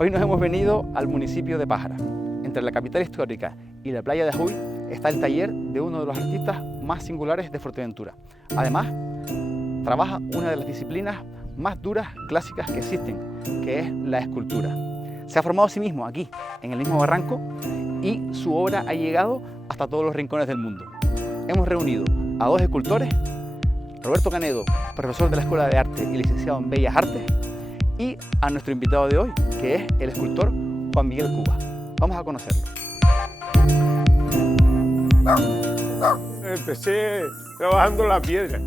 Hoy nos hemos venido al municipio de Pájara. Entre la capital histórica y la playa de Ajuy está el taller de uno de los artistas más singulares de Fuerteventura. Además, trabaja una de las disciplinas más duras, clásicas que existen, que es la escultura. Se ha formado a sí mismo aquí, en el mismo barranco, y su obra ha llegado hasta todos los rincones del mundo. Hemos reunido a dos escultores, Roberto Canedo, profesor de la Escuela de Arte y licenciado en Bellas Artes, y a nuestro invitado de hoy, que es el escultor Juan Miguel Cuba. Vamos a conocerlo. Empecé trabajando la piedra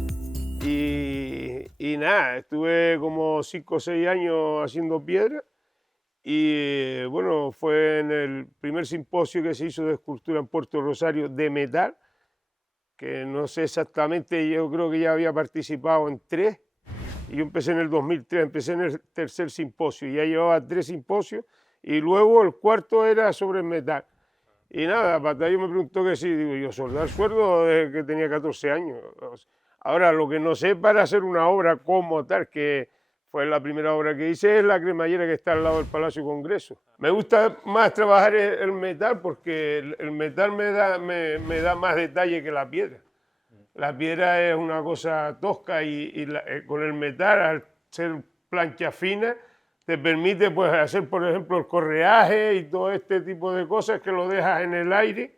y nada, estuve como 5 o 6 años haciendo piedra y bueno, fue en el primer simposio que se hizo de escultura en Puerto Rosario de metal, que no sé exactamente, yo creo que ya había participado en 3, y yo empecé en el 2003, empecé en el tercer simposio, y ya llevaba 3 simposios, y luego el cuarto era sobre el metal. Y nada, Patayo me preguntó que sí, digo yo, soldar sueldo desde que tenía 14 años. Ahora, lo que no sé para hacer una obra como tal, que fue la primera obra que hice, es la cremallera que está al lado del Palacio Congreso. Me gusta más trabajar el metal porque el metal me da más detalle que la piedra. La piedra es una cosa tosca y con el metal, al ser plancha fina, te permite pues, hacer, por ejemplo, el correaje y todo este tipo de cosas que lo dejas en el aire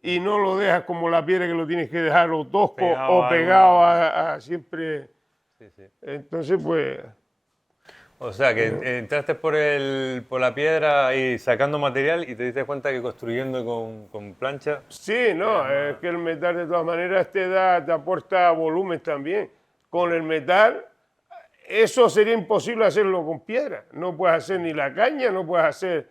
y no lo dejas como la piedra que lo tienes que dejar o tosco o pegado a siempre. Sí, sí. Entonces, pues... O sea, que entraste por la piedra y sacando material y te diste cuenta que construyendo con plancha... Sí, no, es que el metal de todas maneras te aporta volumen también. Con el metal, eso sería imposible hacerlo con piedra. No puedes hacer ni la caña, no puedes hacer...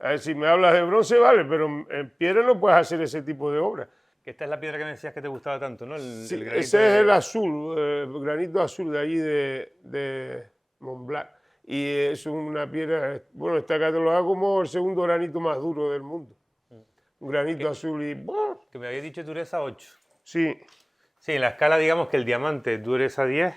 A ver, si me hablas de bronce, vale, pero en piedra no puedes hacer ese tipo de obra. Que esta es la piedra que me decías que te gustaba tanto, ¿no? Sí, el ese es el azul, el granito azul de allí de Montblanc. Y es una piedra, bueno, está catalogada como el segundo granito más duro del mundo. Un granito azul y... ¡buah! Que me había dicho dureza 8. Sí. Sí, en la escala digamos que el diamante es dureza 10.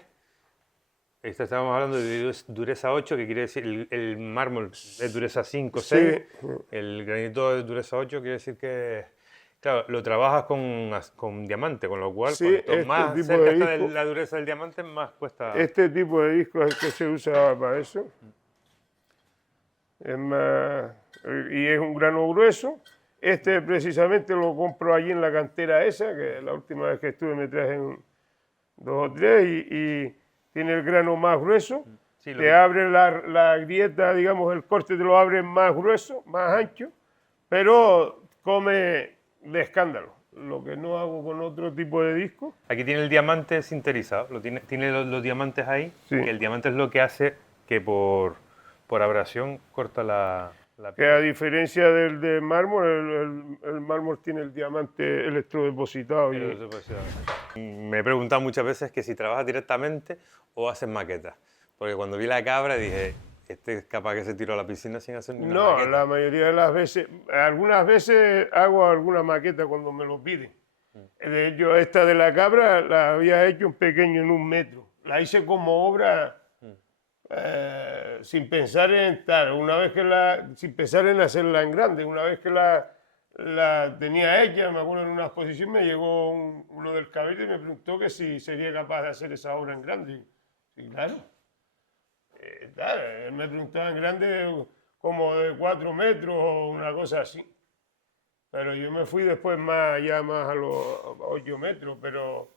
Estábamos hablando de dureza 8, que quiere decir el mármol es dureza 5, 6. Sí. El granito es dureza 8, quiere decir que... Claro, lo trabajas con diamante, con lo cual Sí, cuanto más tipo cerca de está de disco, la dureza del diamante, más cuesta... este tipo de disco es el que se usa para eso. Es más, y es un grano grueso. Este precisamente lo compro allí en la cantera esa, que la última vez que estuve me traje 2 o 3 y tiene el grano más grueso. Sí, Te abre la grieta, digamos, el corte te lo abre más grueso, más ancho, pero come de escándalo, lo que no hago con otro tipo de disco. Aquí tiene el diamante sinterizado, tiene los diamantes ahí, Sí. que el diamante es lo que hace que por abrasión corta la Que a diferencia del de mármol, el mármol tiene el diamante electrodepositado. Me he preguntado muchas veces que si trabajas directamente o haces maquetas, porque cuando vi la cabra dije, este es capaz que se tiró a la piscina sin hacer ni una No, maqueta. la mayoría de las veces, algunas veces hago alguna maqueta cuando me lo piden. De hecho, esta de la cabra la había hecho un pequeño en 1 metro. La hice como obra sin pensar en tal, sin pensar en hacerla en grande. Una vez que la tenía hecha, me acuerdo en una exposición me llegó uno del Cabildo y me preguntó que si sería capaz de hacer esa obra en grande. Sí, claro. Él me preguntaba en grande como de 4 metros o una cosa así. Pero yo me fui después más a los 8 metros, pero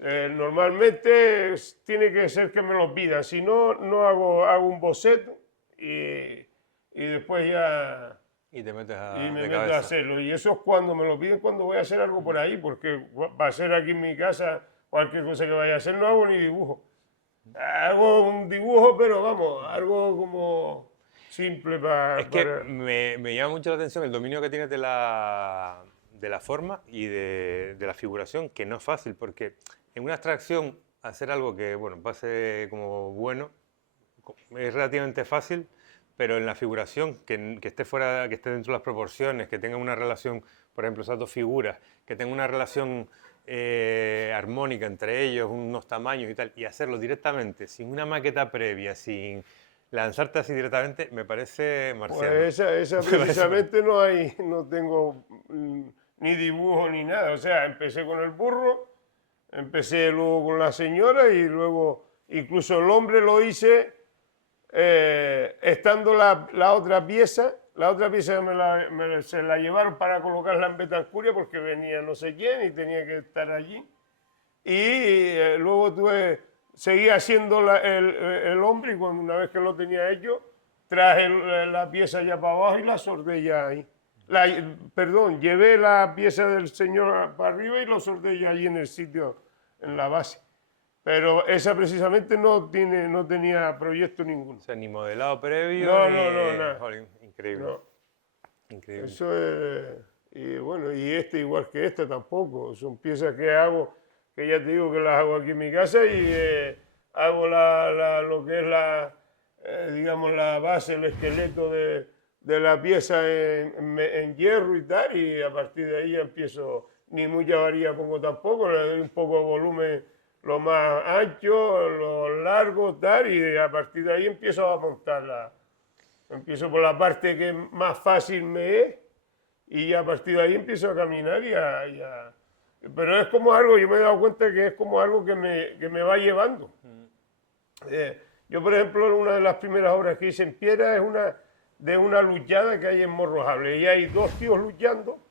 normalmente tiene que ser que me lo pidan. Si no, no hago un boceto y después ya... Y te metes Y me de meto cabeza. a hacerlo. Y eso es cuando me lo piden, cuando voy a hacer algo por ahí, porque va a ser aquí en mi casa, cualquier cosa que vaya a hacer, no hago ni dibujo. Hago un dibujo, pero vamos, algo como simple para... Es que me llama mucho la atención el dominio que tienes de la forma y de la figuración, que no es fácil, porque en una abstracción hacer algo que bueno, pase como bueno es relativamente fácil, pero en la figuración, que esté fuera, que esté dentro de las proporciones, que tenga una relación, por ejemplo, esas dos figuras, que tenga una relación armónica entre ellos, unos tamaños y tal, y hacerlo directamente, sin una maqueta previa, sin lanzarte así directamente me parece marciano. Pues esa precisamente no tengo ni dibujo ni nada. O sea, empecé con el burro, empecé luego con la señora y luego incluso el hombre lo hice estando la otra pieza. La otra pieza se la llevaron para colocarla en Betancuria porque venía no sé quién y tenía que estar allí. Y luego seguí haciendo el hombre y cuando una vez que lo tenía hecho, traje la pieza ya para abajo y la soldé ya ahí. Perdón, llevé la pieza del señor para arriba y lo soldé ya ahí en el sitio, en la base. Pero esa precisamente no tenía proyecto ninguno. O sea, ni modelado previo, No, ni... nada. Jolín, increíble. No. Increíble. Eso es... Y bueno, y igual que tampoco. Son piezas que hago, que ya te digo que las hago aquí en mi casa y hago lo que es digamos, la base, el esqueleto de la pieza en hierro y tal, y a partir de ahí ya empiezo, ni mucha varilla pongo tampoco, le doy un poco de volumen, lo más ancho, lo largo, tal, y a partir de ahí empiezo a montarla. Empiezo por la parte que más fácil me es, y a partir de ahí empiezo a caminar pero es como algo, yo me he dado cuenta que es como algo que me va llevando. Yo, por ejemplo, una de las primeras obras que hice en piedra es de una luchada que hay en Morrojable. Y hay dos tíos luchando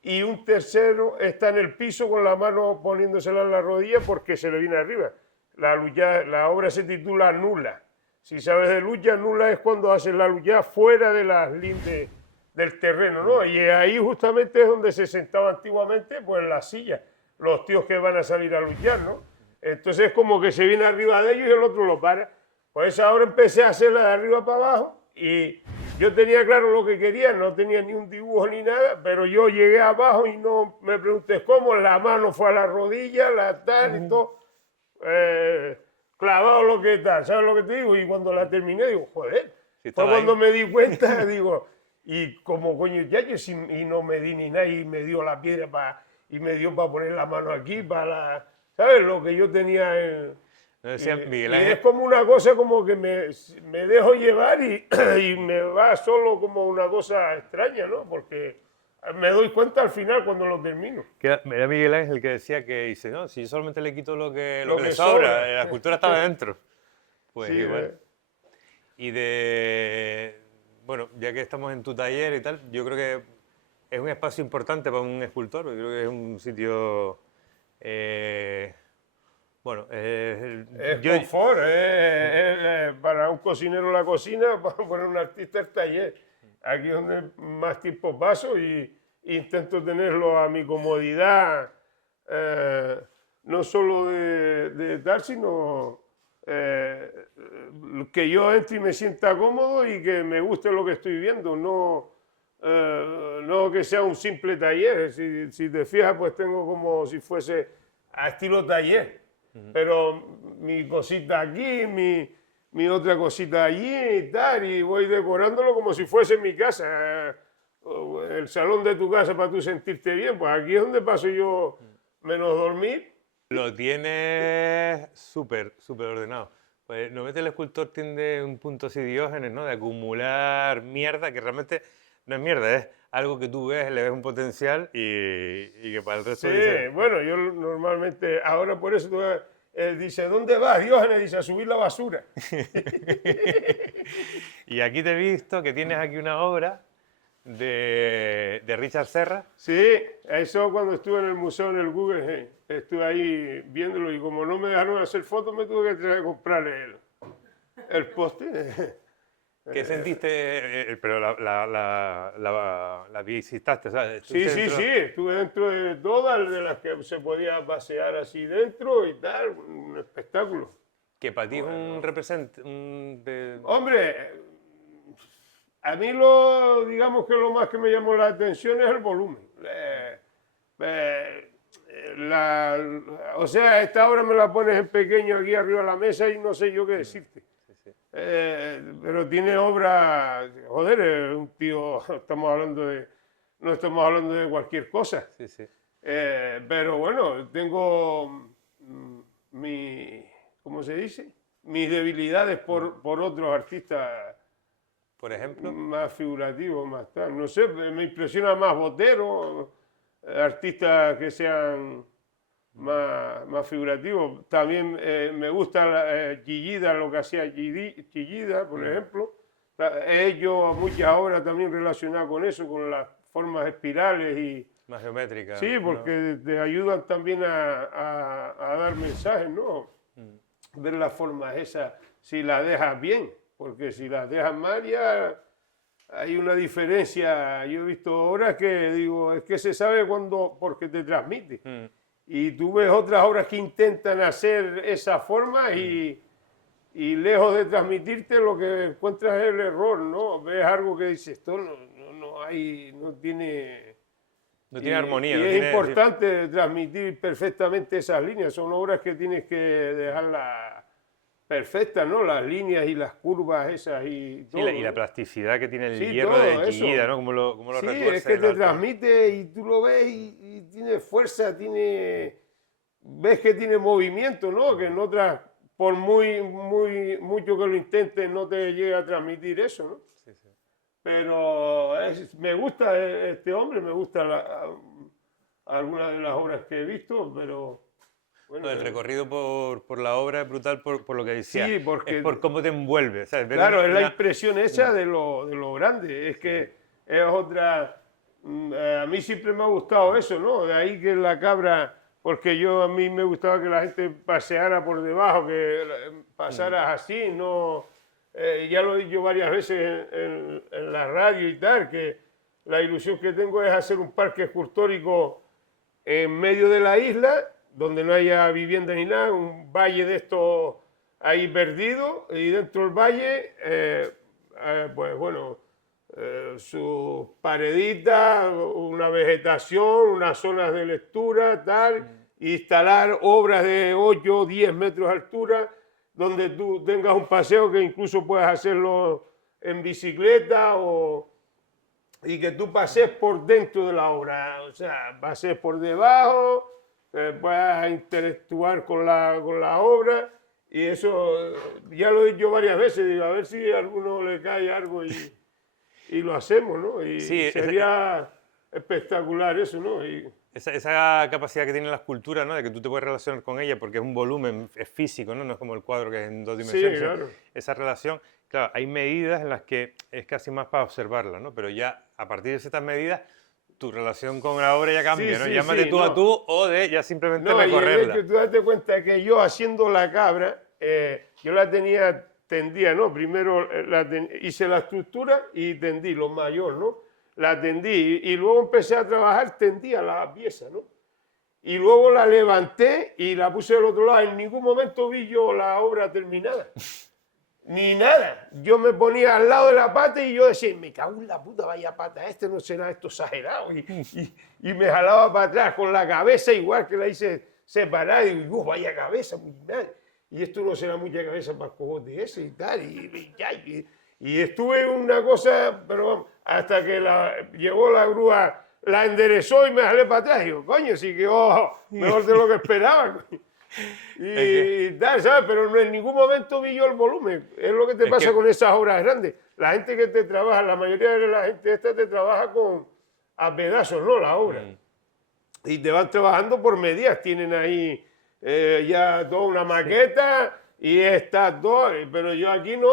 y un tercero está en el piso con la mano poniéndosela en la rodilla porque se le viene arriba. La obra se titula Nula. Si sabes de lucha, nula es cuando hacen la lucha fuera de las lindes del terreno, ¿no? Y ahí justamente es donde se sentaba antiguamente, pues en las sillas, los tíos que van a salir a luchar, ¿no? Entonces es como que se viene arriba de ellos y el otro lo para. Pues ahora empecé a hacerla de arriba para abajo y yo tenía claro lo que quería, no tenía ni un dibujo ni nada, pero yo llegué abajo y no me preguntes cómo, la mano fue a la rodilla, la tal y todo, clavado lo que tal, ¿sabes lo que te digo? Y cuando la terminé digo, joder, fue cuando me di cuenta, digo, y como coño ya que y no me di ni nada y me dio la piedra y me dio para poner la mano aquí, ¿sabes? Lo que yo tenía en... No decía Miguel Y Ángel. es como una cosa como que me dejo llevar y me va solo como una cosa extraña, ¿no? Porque me doy cuenta al final cuando lo termino. Era Miguel Ángel el que decía que dice, no, si yo solamente le quito lo que Lo le que sobra, sobra. la escultura estaba dentro. Pues Sí, igual. Y bueno, ya que estamos en tu taller y tal, yo creo que es un espacio importante para un escultor, porque creo que es un sitio... bueno, es confort, para un cocinero la cocina, para un artista el taller. Aquí es donde más tiempo paso y intento tenerlo a mi comodidad, no solo de tal, sino que yo entre y me sienta cómodo y que me guste lo que estoy viendo, no que sea un simple taller. Si te fijas, pues tengo como si fuese a estilo taller. Pero mi cosita aquí, mi otra cosita allí y tal, y voy decorándolo como si fuese mi casa, el salón de tu casa para tú sentirte bien. Pues aquí es donde paso yo menos dormir. lo tienes súper ordenado. Pues normalmente el escultor tiende un punto así Diógenes, ¿no? De acumular mierda, que realmente no es mierda, es algo que tú ves, le ves un potencial y que para el resto Sí, dice... bueno, yo normalmente, ahora por eso dice, ¿dónde vas, Diógenes? Dice, a subir la basura. Y aquí te he visto que tienes aquí una obra de Richard Serra. Sí, eso cuando estuve en el museo en el Guggenheim, estuve ahí viéndolo y como no me dejaron hacer fotos, me tuve que comprarle el poste. ¿Qué sentiste? Pero la visitaste, ¿sabes? Sí, estuve dentro de todas de las que se podía pasear así dentro y tal, un espectáculo. Que para ti es un representante... Hombre, a mí digamos que lo más que me llamó la atención es el volumen. O sea, esta obra me la pones en pequeño aquí arriba de la mesa y no sé yo qué decirte. Pero tiene obra, joder, es un tío, no estamos hablando de cualquier cosa. Sí, sí. Pero bueno, tengo ¿cómo se dice? mis debilidades por otros artistas Por ejemplo. más figurativos, más tal. No sé, me impresiona más boteros, artistas que sean más figurativos. También me gusta Chillida, lo que hacía Chillida, por ejemplo. He hecho muchas obras también relacionadas con eso, con las formas espirales y... Más geométrica. Sí, porque te ayudan también a dar mensajes, ¿no? Ver las formas esas, si las dejas bien, porque si las dejas mal ya hay una diferencia. Yo he visto obras que digo, es que se sabe cuándo, porque te transmite. Y tú ves otras obras que intentan hacer esa forma y lejos de transmitirte lo que encuentras es el error, ¿no? Ves algo que dices, esto no tiene... No tiene armonía. Y no es tiene, importante transmitir perfectamente esas líneas. Son obras que tienes que dejarlas perfectas, ¿no? Las líneas y las curvas esas y todo. y la plasticidad que tiene el Sí, hierro todo de eso. Chillida, ¿no? Como lo Sí, retuerce es que el te autor. transmite y tú lo ves y tiene fuerza, ves que tiene movimiento, ¿no? Que en otras, por mucho que lo intentes, no te llega a transmitir eso, ¿no? Sí, sí. Pero me gusta este hombre, me gusta algunas de las obras que he visto, pero... Bueno, No, el recorrido por la obra es brutal por lo que decía. Sí, porque... Es por cómo te envuelve. ¿Sabes? Ver Claro, es la una- impresión esa de lo grande. Es que es otra... A mí siempre me ha gustado eso, ¿no? De ahí que la cabra... Porque a mí me gustaba que la gente paseara por debajo, que pasaras así, no... ya lo he dicho varias veces en la radio y tal, que la ilusión que tengo es hacer un parque escultórico en medio de la isla, donde no haya vivienda ni nada, un valle de estos ahí perdido, y dentro del valle, pues bueno, sus pareditas, una vegetación, unas zonas de lectura, tal, instalar obras de 8 o 10 metros de altura, donde tú tengas un paseo que incluso puedas hacerlo en bicicleta y que tú pases por dentro de la obra, o sea, pases por debajo, puedas interactuar con la obra, y eso ya lo he dicho varias veces, digo, a ver si a alguno le cae algo y lo hacemos, ¿no? Y Sí, sería espectacular eso, ¿no? Esa capacidad que tiene la escultura, ¿no? De que tú te puedes relacionar con ella porque es un volumen, es físico, ¿no? No es como el cuadro que es en 2 dimensiones. Sí, claro. Esa relación, claro, hay medidas en las que es casi más para observarla, ¿no? Pero ya a partir de ciertas medidas, tu relación con la obra ya cambia, Sí, ¿no? sí, Llámate sí, tú no. a tú o de ya simplemente No, y el recorrerla. hecho, tú date cuenta que yo haciendo la cabra, yo la tendía, ¿no? Primero hice la estructura y tendí lo mayor, ¿no? La tendí y luego empecé a trabajar, tendía la pieza, ¿no? Y luego la levanté y la puse del otro lado. En ningún momento vi yo la obra terminada. Ni nada. Yo me ponía al lado de la pata y yo decía, me cago en la puta, vaya pata, no será esto exagerado. Y me jalaba para atrás con la cabeza, igual que la hice separada. Y digo, vaya cabeza, muy mal. Y esto no será mucha cabeza para el cogote ese y tal. Y estuve en una cosa, pero vamos, hasta que llegó la grúa, la enderezó y me jalé para atrás. Y digo, coño, sí que mejor de lo que esperaba. Y tal, ¿sabes? Pero en ningún momento vi yo el volumen. Es lo que te pasa con esas obras grandes. La gente que te trabaja, la mayoría de la gente esta te trabaja a pedazos, ¿no? La obra. Y te van trabajando por medidas. Tienen ahí ya toda una maqueta y está todo. Pero yo aquí no.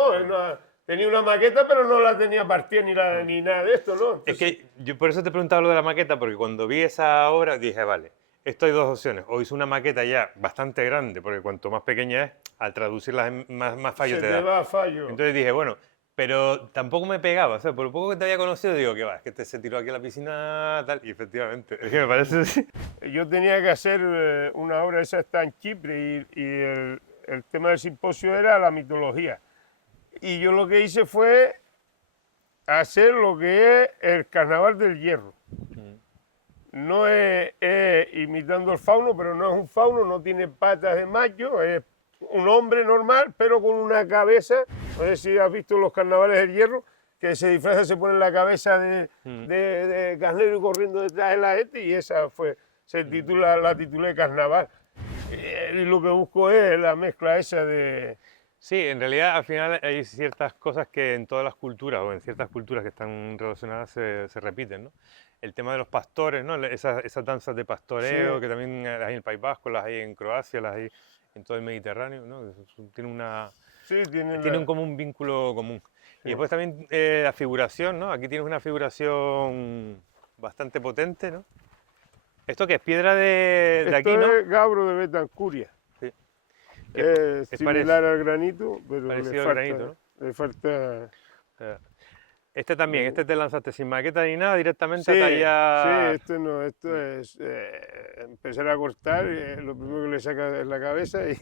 Tenía una maqueta, pero no la tenía partida ni nada de esto, ¿no? Entonces, Es que yo por eso te preguntaba lo de la maqueta, porque cuando vi esa obra dije, vale, esto hay dos opciones. O hice una maqueta ya bastante grande, porque cuanto más pequeña es, al traducirla más fallo se te te da. va a fallo. Entonces dije, bueno, pero tampoco me pegaba. O sea, por lo poco que te había conocido, digo, que va, es que se tiró aquí a la piscina, tal. Y efectivamente, es que me parece así. Yo tenía que hacer una obra, esa está en Chipre, y el tema del simposio era la mitología. Y yo lo que hice fue hacer lo que es el carnaval del hierro. No es imitando el fauno, pero no es un fauno, no tiene patas de macho, es un hombre normal, pero con una cabeza. No sé si has visto los carnavales del hierro, que se disfraza, se pone en la cabeza de carnero y corriendo detrás de la gente, y esa la titulé Carnaval. Y lo que busco es la mezcla esa de Sí, en realidad al final hay ciertas cosas que en todas las culturas o en ciertas culturas que están relacionadas se repiten, ¿no? El tema de los pastores, ¿no? Esas danzas de pastoreo Sí, que también las hay en el País Vasco, las hay en Croacia, las hay en todo el Mediterráneo, ¿no? sí, tienen Tienen como un vínculo común. Y sí. después también la figuración, ¿no? Aquí tienes una figuración bastante potente, ¿no? Esto que es piedra de aquí, Esto ¿no? es gabro de Betancuria. Sí. Que Es es similar al granito, pero parecido al granito, ¿no? le falta. Eh, Este también, le- este te lanzaste sin maqueta ni nada, directamente a Sí, sí, tallar. esto no, esto es empezar a cortar, lo primero que le saca es la cabeza y,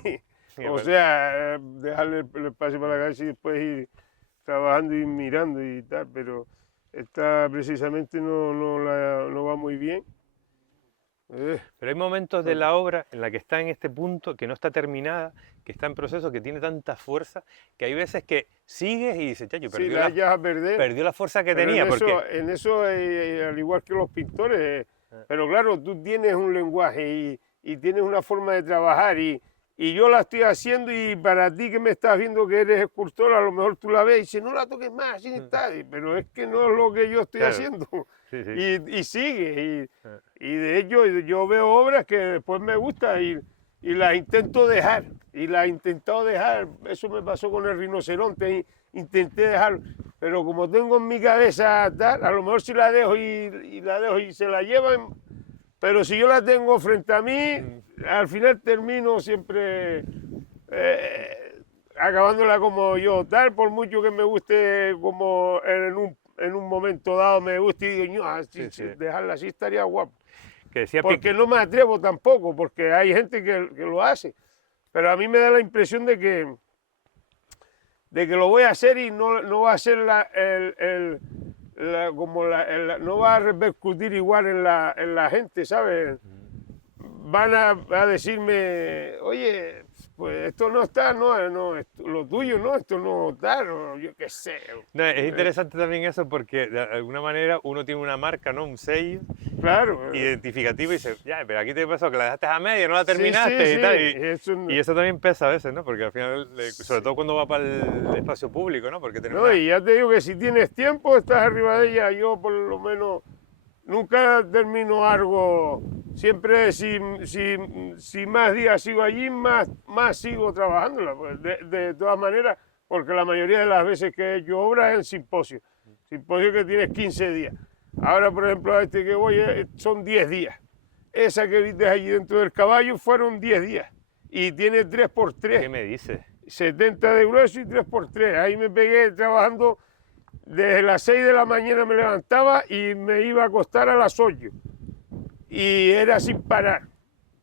Y o aparte- sea, dejarle el espacio para la cabeza y después ir trabajando y mirando y tal, pero esta precisamente no va muy bien. Eh, Pero hay momentos de la obra en la que está en este punto, que no está terminada, que está en proceso, que tiene tanta fuerza, que hay veces que sigues y dices, chacho, sí, la echas a perder. perdió la fuerza que Pero tenía, porque en eso al igual que los pintores, pero claro, tú tienes un lenguaje y tienes una forma de trabajar y yo la estoy haciendo y para ti que me estás viendo que eres escultor, a lo mejor tú la ves y dices, no la toques más, así está, pero es que no es lo que yo estoy Claro, haciendo. sí, sí. Y sigue, Ah, y de hecho yo veo obras que después me gustan y las intento dejar, y las he intentado dejar, eso me pasó con el rinoceronte, intenté dejar, pero como tengo en mi cabeza tal, a lo mejor si la dejo y la dejo y se la llevan, pero si yo la tengo frente a mí, al final termino siempre acabándola como yo, tal, por mucho que me guste como en un momento dado me guste y digo, no, sí, sí. dejarla así estaría guapo. Que decía Porque no me atrevo tampoco, porque hay gente que lo hace, pero a mí me da la impresión de que lo voy a hacer y no va a ser no va a repercutir igual en la gente, ¿sabes? Van a decirme, oye, pues esto no está, lo tuyo, no, esto no está, o yo qué sé. No, es interesante también eso porque de alguna manera uno tiene una marca, ¿no? Un sello Claro. identificativo y dice, ya, pero aquí te pasó que la dejaste a media, no la Sí, terminaste sí, y tal. sí, Y eso también pesa a veces, ¿no? Porque al final, sobre todo cuando va para el espacio público, ¿no? Porque tenemos no, y ya te digo que si tienes tiempo, estás arriba de ella. Yo, por lo menos, nunca termino algo. Siempre, si más días sigo allí, más sigo trabajándola. Pues, de todas maneras, porque la mayoría de las veces que he hecho obras es en simposio. Simposio que tienes 15 días. Ahora, por ejemplo, a este que voy son 10 días. Esa que viste allí dentro del caballo fueron 10 días. Y tiene 3 por ¿Qué 3. me dices? 70 de grueso y 3 por 3. Ahí me pegué trabajando desde las 6 de la mañana me levantaba y me iba a acostar a las 8. Y era sin parar,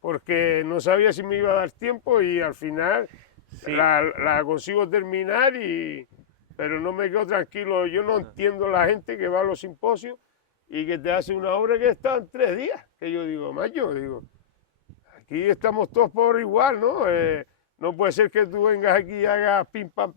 porque no sabía si me iba a dar tiempo y al final Sí. la consigo terminar, pero no me quedo tranquilo. Yo no entiendo la gente que va a los simposios y que te hace una obra que está en 3 días. Que yo digo, macho, aquí estamos todos por igual, ¿no? No puede ser que tú vengas aquí y hagas pim, pam,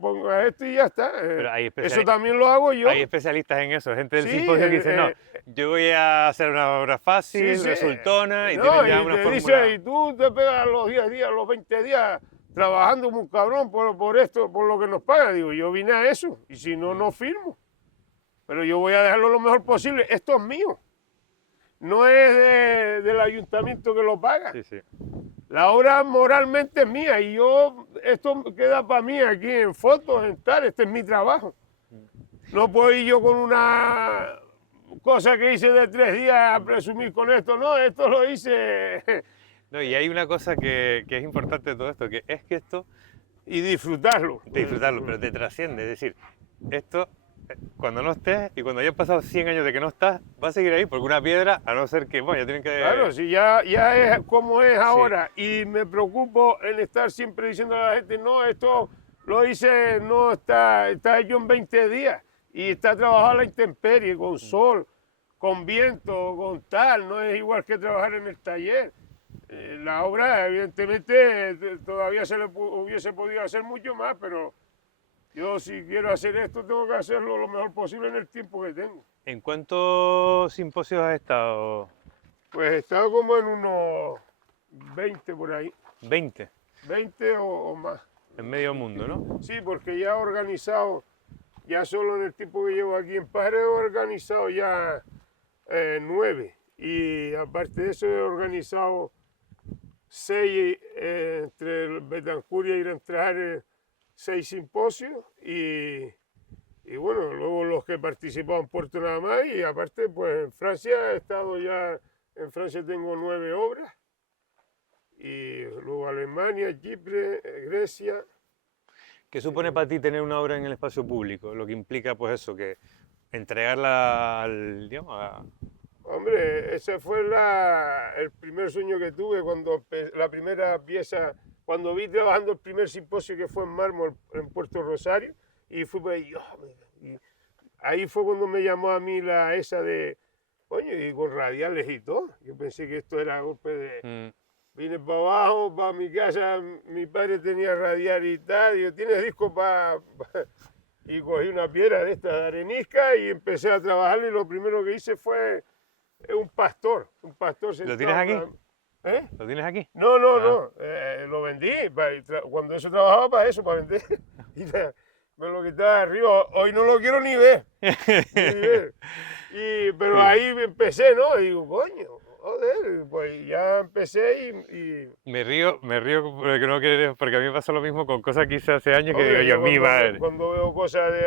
pongas esto y ya está. Pero hay Eso también lo hago yo. Hay especialistas en eso, gente del Sí, simposio que dice, no, yo voy a hacer una obra fácil, sí. resultona, y No, tienen ya y una te fórmula. dice, y tú te pegas los 10 días, los 20 días trabajando como un cabrón por esto, por lo que nos pagan. Digo, yo vine a eso, y si no, no firmo. Pero yo voy a dejarlo lo mejor posible. Esto es mío. No es del ayuntamiento que lo paga. Sí, sí. La obra moralmente es mía y esto queda para mí aquí en fotos, en tal, este es mi trabajo. No puedo ir yo con una cosa que hice de 3 días a presumir con esto, no, esto lo hice No, y hay una cosa que es importante de todo esto, que es que esto, y disfrutarlo. de disfrutarlo, pero te trasciende, es decir, esto, cuando no estés y cuando hayas pasado 100 años de que no estás, va a seguir ahí, porque una piedra, a no ser que, bueno, ya tienen que... Claro, si ya es como es ahora y me preocupo en estar siempre diciendo a la gente, no, esto lo hice, no está hecho en 20 días y está trabajado a la intemperie, con sol, con viento, con tal, no es igual que trabajar en el taller. La obra, evidentemente, todavía se le hubiese podido hacer mucho más, pero yo si quiero hacer esto tengo que hacerlo lo mejor posible en el tiempo que tengo. ¿En cuántos simposios has estado? Pues he estado como en unos 20 por ahí, 20. 20 o más. en medio mundo, ¿no? Sí, porque ya he organizado, ya solo en el tiempo que llevo aquí en Pájara, he organizado ya 9. Y aparte de eso he organizado 6 entre el Betancur y Gran Trajares, 6 simposios y bueno, luego los que he participado en Puerto nada más y aparte pues en Francia he estado ya, en Francia tengo 9 obras y luego Alemania, Chipre, Grecia. ¿Qué supone para ti tener una obra en el espacio público? Lo que implica pues eso, que entregarla al, digamos, Hombre, ese fue el primer sueño que tuve cuando la primera pieza, cuando vi trabajando el primer simposio que fue en mármol en Puerto Rosario y fui por ahí, y ahí fue cuando me llamó a mí esa de, coño, y con radiales y todo. Yo pensé que esto era golpe de... Vine para abajo, para mi casa, mi padre tenía radial y tal, y yo, ¿tienes disco para...? Y cogí una piedra de esta de arenisca y empecé a trabajar y lo primero que hice fue un pastor sentado. ¿Lo tienes aquí? ¿Eh? ¿Lo tienes aquí? No, lo vendí, cuando eso trabajaba para eso, para vender, y me lo quitaba de arriba, hoy no lo quiero ni ver, ni ver. Pero ahí empecé, ¿no? Y digo, coño, joder, pues ya empecé y... Me río porque no quieres, porque a mí me pasa lo mismo con cosas que hice hace años que Hombre, digo yo, mi madre. cuando veo cosas de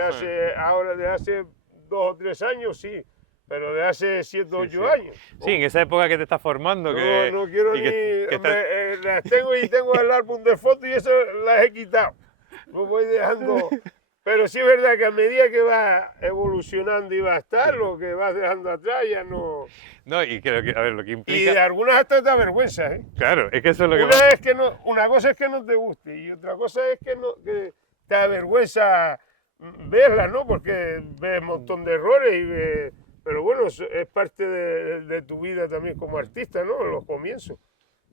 hace 2 o 3 años, sí, pero de hace 7 o 8 años. Sí, en esa época que te estás formando. No quiero ni... que las tengo y tengo el álbum de fotos y eso las he quitado. Lo voy dejando... Pero sí es verdad que a medida que va evolucionando y va a estar, lo que vas dejando atrás ya no... No, y que, a ver, lo que Y implica... de algunas hasta te da vergüenza, ¿eh? Claro, es que eso es lo que Una, pasa. es que no, una cosa es que no te guste y otra cosa es que te da vergüenza verla, ¿no? Porque ves un montón de errores, pero bueno, es parte de tu vida también como artista, ¿no? Los comienzos.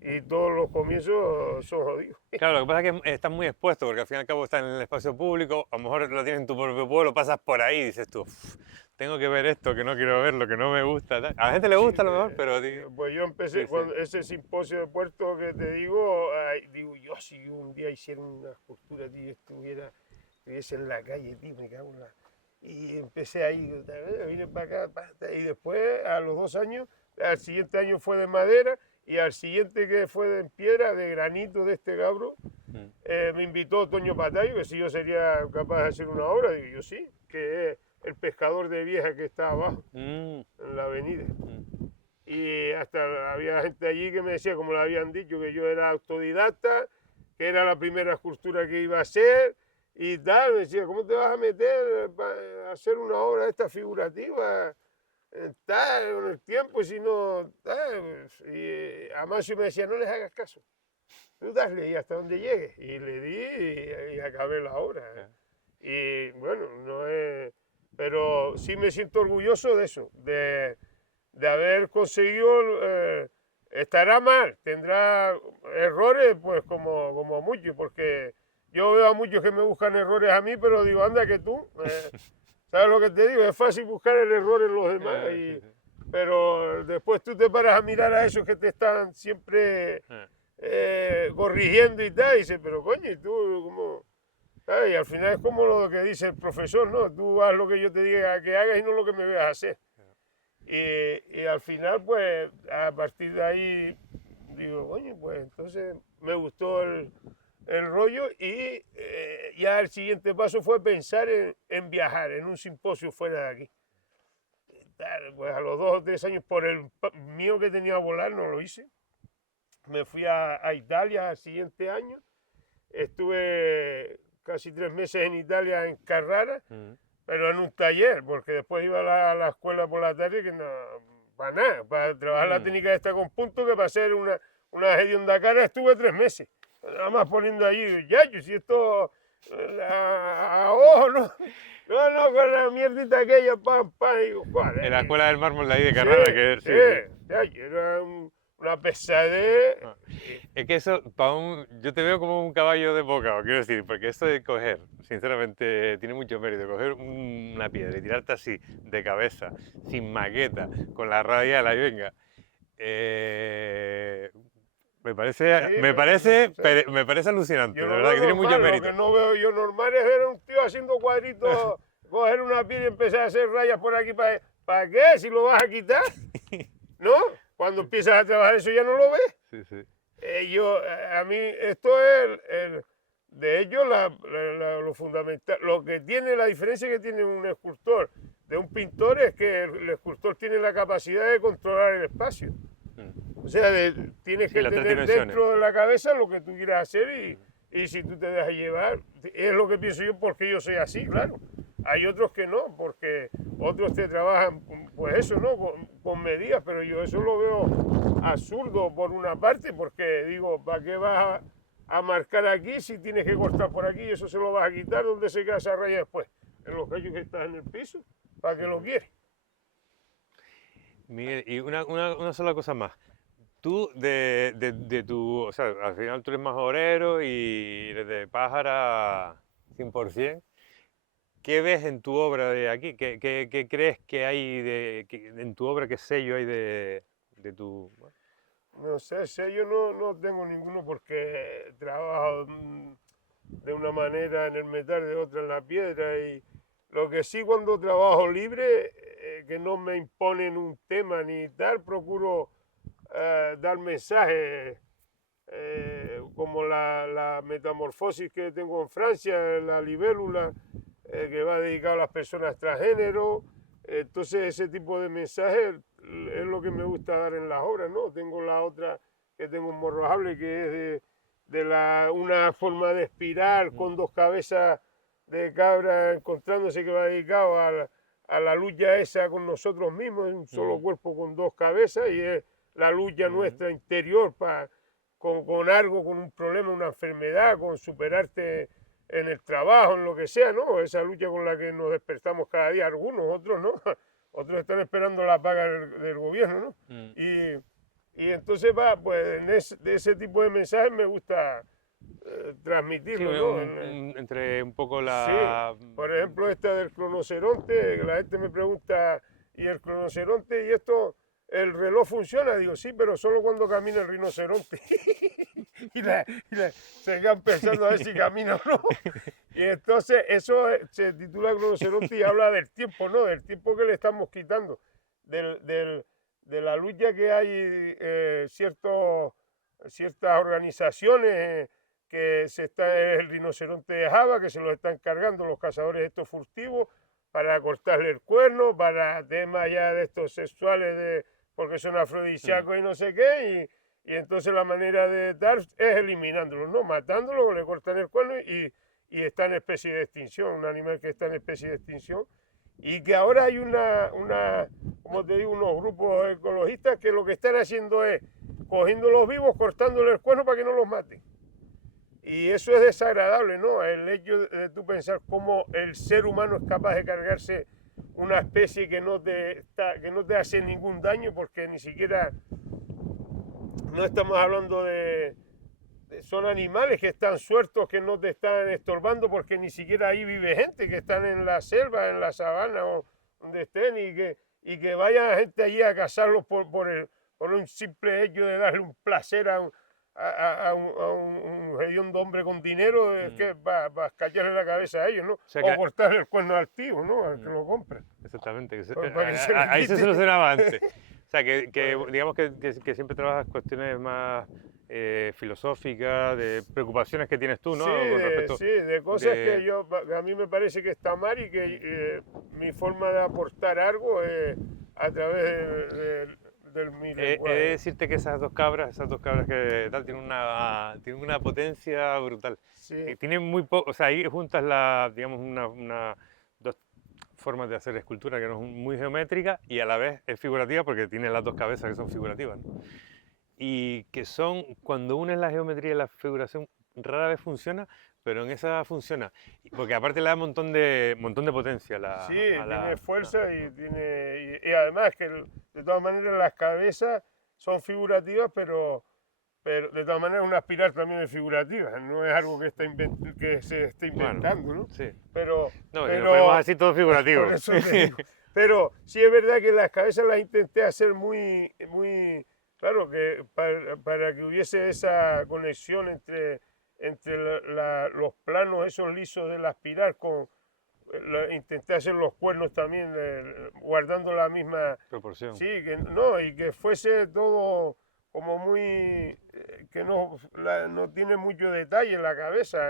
Y todos los comienzos son jodidos. Claro, lo que pasa es que estás muy expuesto, porque al fin y al cabo estás en el espacio público, a lo mejor lo tienes en tu propio pueblo, pasas por ahí y dices tú, tengo que ver esto, que no quiero ver, lo que no me gusta. Tal. A la gente le gusta a lo mejor, pero... Pues yo empecé, cuando ese simposio de Puerto que te digo, digo, yo si un día hiciera una escultura, tío, estuviese en la calle, tío, me cago en la... Y empecé ahí, vine para acá, y después, a los 2 años, al siguiente año fue de madera, y al siguiente que fue de piedra, de granito de este cabro, me invitó Toño Patayo, que si yo sería capaz de hacer una obra, digo yo sí, que es el pescador de Vieja que está abajo, en la avenida. Y hasta había gente allí que me decía, como le habían dicho, que yo era autodidacta, que era la primera escultura que iba a hacer, y tal, me decía, ¿cómo te vas a meter a hacer una obra esta figurativa? Tal, con el tiempo, si no, tal. Y Amancio me decía, no les hagas caso, tú dale y hasta donde llegues. Y le di y acabé la obra. Y bueno, no es... Pero sí me siento orgulloso de eso, de haber conseguido... estará mal, tendrá errores, pues como muchos, porque yo veo a muchos que me buscan errores a mí, pero digo, anda que tú... ¿Sabes lo que te digo? Es fácil buscar el error en los demás, pero después tú te paras a mirar a esos que te están siempre corrigiendo y tal, y dices, pero coño, ¿y tú cómo? Y al final es como lo que dice el profesor, ¿no? Tú haz lo que yo te diga que hagas y no lo que me veas hacer. Y al final, pues, a partir de ahí, digo, coño, pues entonces me gustó el rollo y ya el siguiente paso fue pensar en viajar, en un simposio fuera de aquí. Pues a los 2 o 3 años, por el mío que tenía a volar, no lo hice. Me fui a Italia al siguiente año. Estuve casi 3 meses en Italia, en Carrara, pero en un taller, porque después iba a la escuela por la tarde, que no, para nada, para trabajar la técnica de esta con punto, que para hacer una hedionda cara estuve 3 meses. Nada más poniendo allí, ya, yo si esto a ojo, no, con la mierdita aquella, pam, digo, joder. En la escuela del mármol de ahí de Carrara, ya, era una pesadez. Es que eso, yo te veo como un caballo de boca, quiero decir, porque esto de coger, sinceramente, tiene mucho mérito, coger una piedra y tirarte así, de cabeza, sin maqueta, con la radial ahí, venga. Me parece, Sí, me parece, o sea, me parece alucinante, yo de no verdad, veo que tiene mucho normal, mérito. Lo que no veo yo normal es ver a un tío haciendo cuadritos, coger una piedra y empezar a hacer rayas por aquí. ¿Para qué? Si lo vas a quitar, ¿no? Cuando empiezas a trabajar eso ya no lo ves. Sí, sí. A mí esto es, de ellos lo fundamental. Lo que tiene, la diferencia que tiene un escultor de un pintor es que el escultor tiene la capacidad de controlar el espacio. O sea, tienes Sí, que las tres tener dimensiones. dentro de la cabeza lo que tú quieras hacer y si tú te dejas llevar, es lo que pienso yo porque yo soy así, claro. Hay otros que no, porque otros te trabajan, pues eso, ¿no? Con medidas, pero yo eso lo veo absurdo por una parte, porque digo, ¿para qué vas a marcar aquí si tienes que cortar por aquí y eso se lo vas a quitar? ¿Dónde se queda esa raya después? En los callos que están en el piso, ¿para qué lo quieres? Miguel, y una sola cosa más. Tú, de tu, o sea, al final tú eres más obrero y eres de Pájara 100%. ¿Qué ves en tu obra de aquí? ¿Qué crees que hay en tu obra? ¿Qué sello hay de tu...? Bueno, No sé, sello no tengo ninguno porque trabajo de una manera en el metal, de otra en la piedra. Y lo que sí cuando trabajo libre, que no me imponen un tema ni tal, procuro dar mensajes como la metamorfosis que tengo en Francia, la libélula, que va dedicado a las personas transgénero. Entonces ese tipo de mensajes es lo que me gusta dar en las obras, ¿no? Tengo la otra que tengo en Morrojable, que es una forma de espiral con dos cabezas de cabra encontrándose, que va dedicado a la lucha esa con nosotros mismos, es un solo cuerpo con dos cabezas y es la lucha nuestra interior con algo, con un problema, una enfermedad, con superarte en el trabajo, en lo que sea, ¿no? Esa lucha con la que nos despertamos cada día, algunos, otros no. Otros están esperando la paga del gobierno, ¿no? Y entonces pues de ese tipo de mensajes me gusta transmitirlo, sí, ¿no? entre un poco Sí, por ejemplo, esta del cronoceronte, que la gente me pregunta, ¿y el cronoceronte y esto, el reloj funciona? Digo, sí, pero solo cuando camina el rinoceronte. Se quedan pensando a ver si camina o no. Y entonces eso se titula cronoceronte y habla del tiempo, ¿no? Del tiempo que le estamos quitando, de la lucha que hay ciertas organizaciones que el rinoceronte de Java, que se lo están cargando los cazadores estos furtivos para cortarle el cuerno, para temas ya de estos sexuales, porque son afrodisíacos y no sé qué, y entonces la manera de dar es eliminándolos, ¿no? Matándolos, le cortan el cuerno y está en especie de extinción, un animal que está en especie de extinción, y que ahora hay como te digo, unos grupos ecologistas que lo que están haciendo es cogiéndolos vivos, cortándole el cuerno para que no los maten. Y eso es desagradable, ¿no? El hecho de tú pensar cómo el ser humano es capaz de cargarse una especie que no te hace ningún daño, porque ni siquiera, no estamos hablando son animales que están sueltos, que no te están estorbando, porque ni siquiera ahí vive gente, que están en la selva, en la sabana o donde estén, y que vaya gente allí a cazarlos por un simple hecho de darle un placer a un hediondo hombre con dinero, que va a callarle la cabeza a ellos, ¿no? sea o cortarle el cuerno al tío, ¿no? Al que lo compra. Exactamente, Ahí se solucionaba antes. O sea, digamos que siempre trabajas cuestiones más filosóficas, de preocupaciones que tienes tú, ¿no? Sí, de cosas que a mí me parece que está mal y que mi forma de aportar algo es a través del mi lenguaje. He de decirte que esas dos cabras que tal, tienen una potencia brutal. Sí. Tienen muy poco, o sea, ahí juntas digamos, dos formas de hacer escultura que no es muy geométrica y a la vez es figurativa porque tiene las dos cabezas que son figurativas, ¿no? Y que cuando unes la geometría y la figuración, rara vez funciona, pero en esa funciona, porque aparte le da un montón de potencia. Tiene fuerza y además que de todas maneras las cabezas son figurativas, pero de todas maneras una espiral también es figurativa, no es algo que se esté inventando, bueno, ¿no? Sí. Pero lo ponemos así todo figurativo. Por eso te digo. Pero sí es verdad que las cabezas las intenté hacer muy claro, que para que hubiese esa conexión entre los planos esos lisos de la espiral con... intenté hacer los cuernos también guardando la misma proporción. Sí, no, y que fuese todo como muy... que no tiene mucho detalle en la cabeza,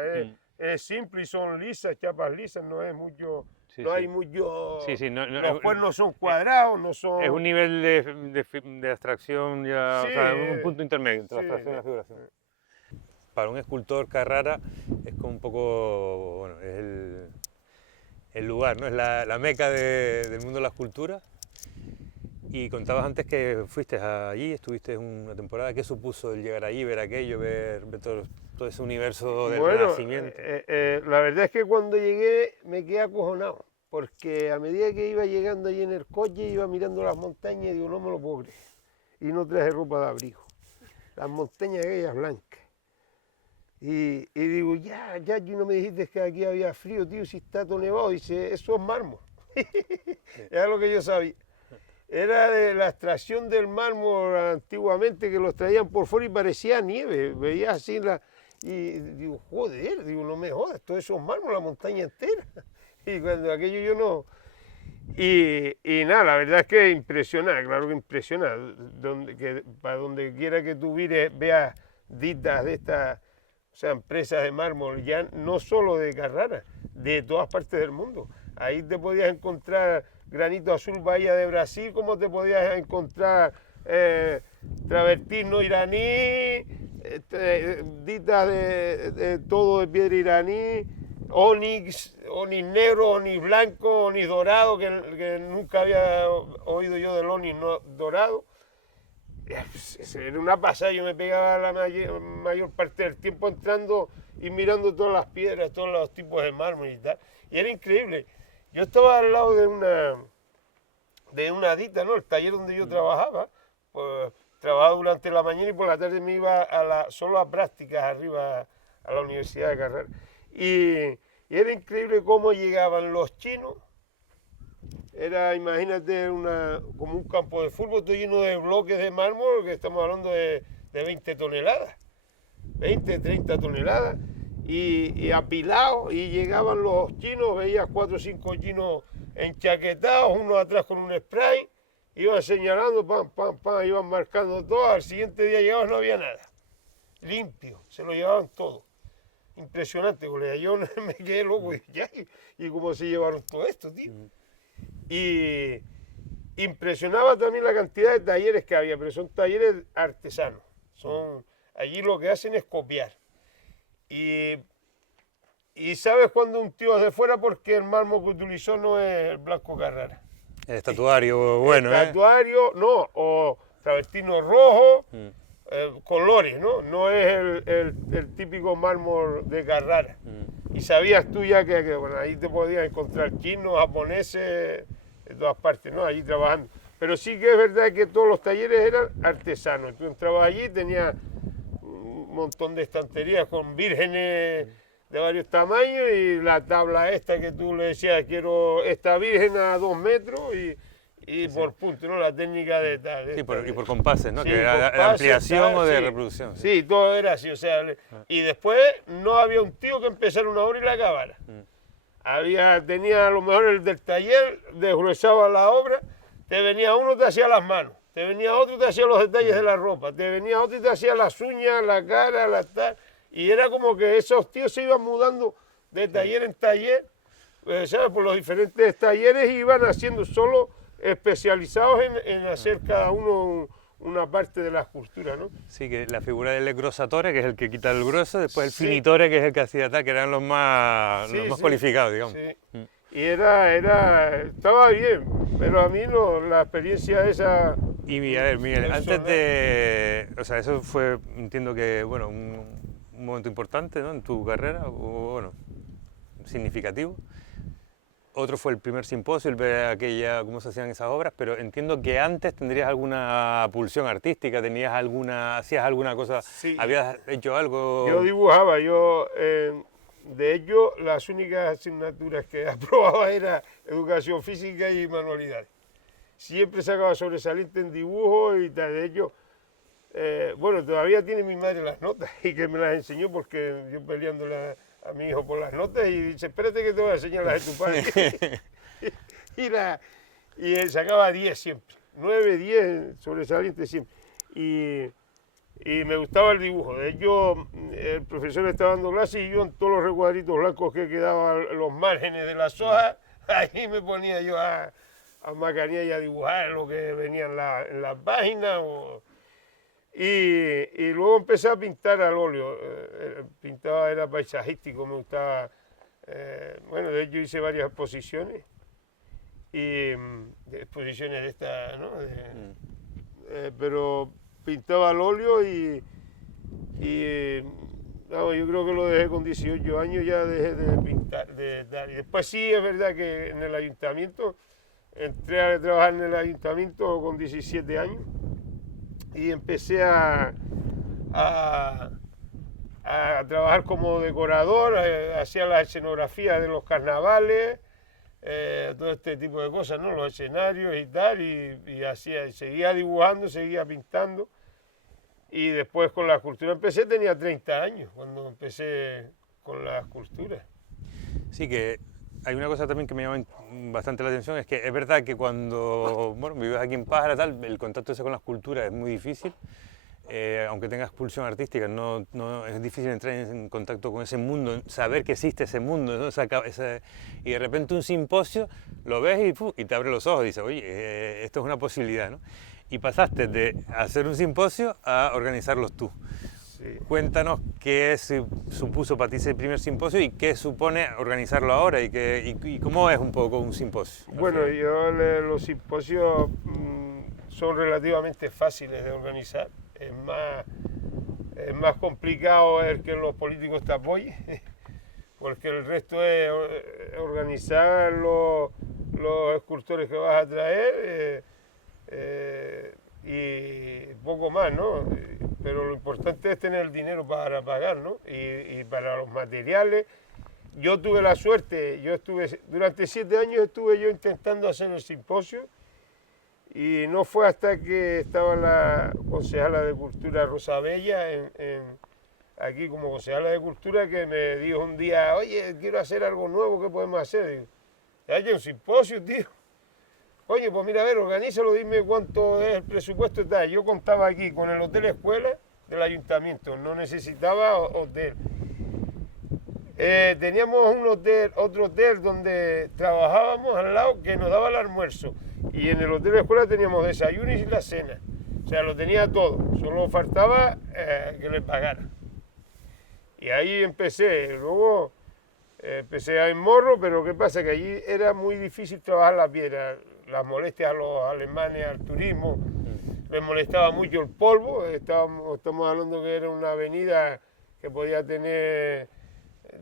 es simple y son lisas, chapas lisas, no es mucho... Sí, no sí. hay mucho... Sí, los cuernos son cuadrados, no son... Es un nivel de abstracción ya, Sí, o sea, un punto intermedio entre la sí, abstracción y la figuración. Para un escultor Carrara es como un poco, bueno, es el lugar, ¿no? Es la meca del mundo de la escultura. Y contabas antes que fuiste allí, estuviste una temporada. ¿Qué supuso el llegar allí, ver aquello, ver todo ese universo del Renacimiento? La verdad es que cuando llegué me quedé acojonado, porque a medida que iba llegando allí en el coche, iba mirando las montañas y digo, no me lo puedo creer. Y no traje ropa de abrigo. Las montañas aquellas blancas. Y digo, ya, y no me dijiste que aquí había frío, tío, si está todo nevado. Dice, eso es mármol. Era lo que yo sabía. Era de la extracción del mármol antiguamente, que los traían por fuera y parecía nieve. Veía así y digo, joder, digo, no me jodas, todo eso es mármol, la montaña entera. Y cuando aquello yo no... Y nada, la verdad es que impresiona, claro que impresiona. Para donde quiera que tú veas ditas de estas, o sea, empresas de mármol, ya no solo de Carrara, de todas partes del mundo. Ahí te podías encontrar granito azul Bahía de Brasil, como te podías encontrar travertino iraní, ditas de todo de piedra iraní, onix negro, onix blanco, onix dorado, que nunca había oído yo del onix dorado. Era una pasada, yo me pegaba la mayor parte del tiempo entrando y mirando todas las piedras, todos los tipos de mármol y tal. Y era increíble. Yo estaba al lado de una dita, ¿no? El taller donde yo trabajaba. Pues trabajaba durante la mañana y por la tarde me iba solo a prácticas arriba a la Universidad de Carrara. Y era increíble cómo llegaban los chinos. Era, imagínate, como un campo de fútbol, todo lleno de bloques de mármol, que estamos hablando de 20 toneladas, 20, 30 toneladas, y apilados, y llegaban los chinos, veías 4 o 5 chinos enchaquetados, uno atrás con un spray, iban señalando, pam, pam, pam, iban marcando todo, al siguiente día llegaban, no había nada, limpio, se lo llevaban todo. Impresionante, colega, yo me quedé loco, y cómo se llevaron todo esto, tío. Y impresionaba también la cantidad de talleres que había, pero son talleres artesanos. Allí lo que hacen es copiar. Y sabes cuando un tío es de fuera, porque el mármol que utilizó no es el Blasco Carrara. El estatuario bueno, el estatuario, no, o travertino rojo, colores, ¿no? No es el típico mármol de Carrara. Y sabías tú ya que bueno, ahí te podías encontrar chinos, japoneses, de todas partes, ¿no? Allí trabajando. Pero sí que es verdad que todos los talleres eran artesanos. Tú entrabas allí, tenías un montón de estanterías con vírgenes de varios tamaños y la tabla esta que tú le decías, quiero esta virgen a 2 metros y sí, por punto, ¿no? La técnica de tal. Sí, y por compases, ¿no? Sí, que era de ampliación o de reproducción. Sí, todo era así, o sea, y después no había un tío que empezara una obra y la acabara. Tenía a lo mejor el del taller, desgruesaba la obra, te venía uno, te hacía las manos, te venía otro, te hacía los detalles de la ropa, te venía otro y te hacía las uñas, la cara, tal. Y era como que esos tíos se iban mudando de taller en taller, ¿sabes? Por los diferentes talleres iban haciendo solo especializados en hacer cada uno una parte de la escultura, ¿no? Sí, que la figura del grosatore, que es el que quita el grueso, después el finitore, que es el que hacía tal, que eran los más cualificados, digamos. Sí. Y estaba bien, pero a mí no, la experiencia esa... Y a ver, Miguel, antes de... O sea, eso fue, entiendo que, bueno, un momento importante, ¿no? En tu carrera, o, bueno, significativo. Otro fue el primer simposio, el ver cómo se hacían esas obras, pero entiendo que antes tendrías alguna pulsión artística, hacías alguna cosa, sí. ¿Habías hecho algo? Yo dibujaba, de hecho, las únicas asignaturas que aprobaba era educación física y manualidades. Siempre sacaba sobresaliente en dibujo y tal, de hecho, bueno, todavía tiene mi madre las notas y que me las enseñó porque yo peleándole a mi hijo por las notas y dice, espérate que te voy a enseñar las de tu padre. y él sacaba 10 siempre, 9, 10, sobresaliente siempre. Y me gustaba el dibujo. De hecho, el profesor estaba dando clases y yo en todos los recuadritos blancos que quedaban los márgenes de las hojas, ahí me ponía yo a macanear y a dibujar lo que venía en las páginas. Y luego empecé a pintar al óleo. Pintaba, era paisajístico, me gustaba. Bueno, de hecho hice varias exposiciones. Y exposiciones de estas, ¿no? Pero pintaba al óleo y vamos, yo creo que lo dejé con 18 años, ya dejé de pintar. Y después sí, es verdad que en el ayuntamiento, entré a trabajar en el ayuntamiento con 17 años y empecé a trabajar como decorador, hacía las escenografías de los carnavales, todo este tipo de cosas, ¿no? Los escenarios y tal, y seguía dibujando, seguía pintando. Y después con la escultura empecé, tenía 30 años cuando empecé con la escultura. Sí, que hay una cosa también que me llama bastante la atención, es que es verdad que cuando vives aquí en Pájara, tal, el contacto ese con la escultura es muy difícil. Aunque tengas pulsión artística, no es difícil entrar en contacto con ese mundo, saber que existe ese mundo, ¿no? Y de repente un simposio lo ves y te abre los ojos y dices, oye, esto es una posibilidad, ¿no? Y pasaste de hacer un simposio a organizarlos tú. Sí. Cuéntanos qué supuso para ti ese primer simposio y qué supone organizarlo ahora y cómo es un poco un simposio. Bueno, los simposios son relativamente fáciles de organizar. Es más complicado el que los políticos te apoyen, porque el resto es organizar los escultores que vas a traer y poco más, ¿no? Pero lo importante es tener el dinero para pagar, ¿no? Y para los materiales. Yo tuve la suerte, durante 7 años estuve yo intentando hacer el simposio. Y no fue hasta que estaba la concejala de Cultura Rosa Bella aquí como concejala de Cultura que me dijo un día, oye, quiero hacer algo nuevo, ¿qué podemos hacer? Digo, hay un simposio, tío. Oye, pues mira, a ver, organízalo, dime cuánto es el presupuesto y tal. Yo contaba aquí con el hotel escuela del ayuntamiento, no necesitaba hotel. Teníamos otro hotel donde trabajábamos al lado que nos daba el almuerzo. Y en el hotel de escuela teníamos desayuno y la cena. O sea, lo tenía todo. Solo faltaba que le pagara. Y ahí empecé. Luego empecé a ir morro, pero ¿qué pasa? Que allí era muy difícil trabajar la piedra. Las molestias a los alemanes, al turismo. Les molestaba mucho el polvo. Estamos hablando que era una avenida que podía tener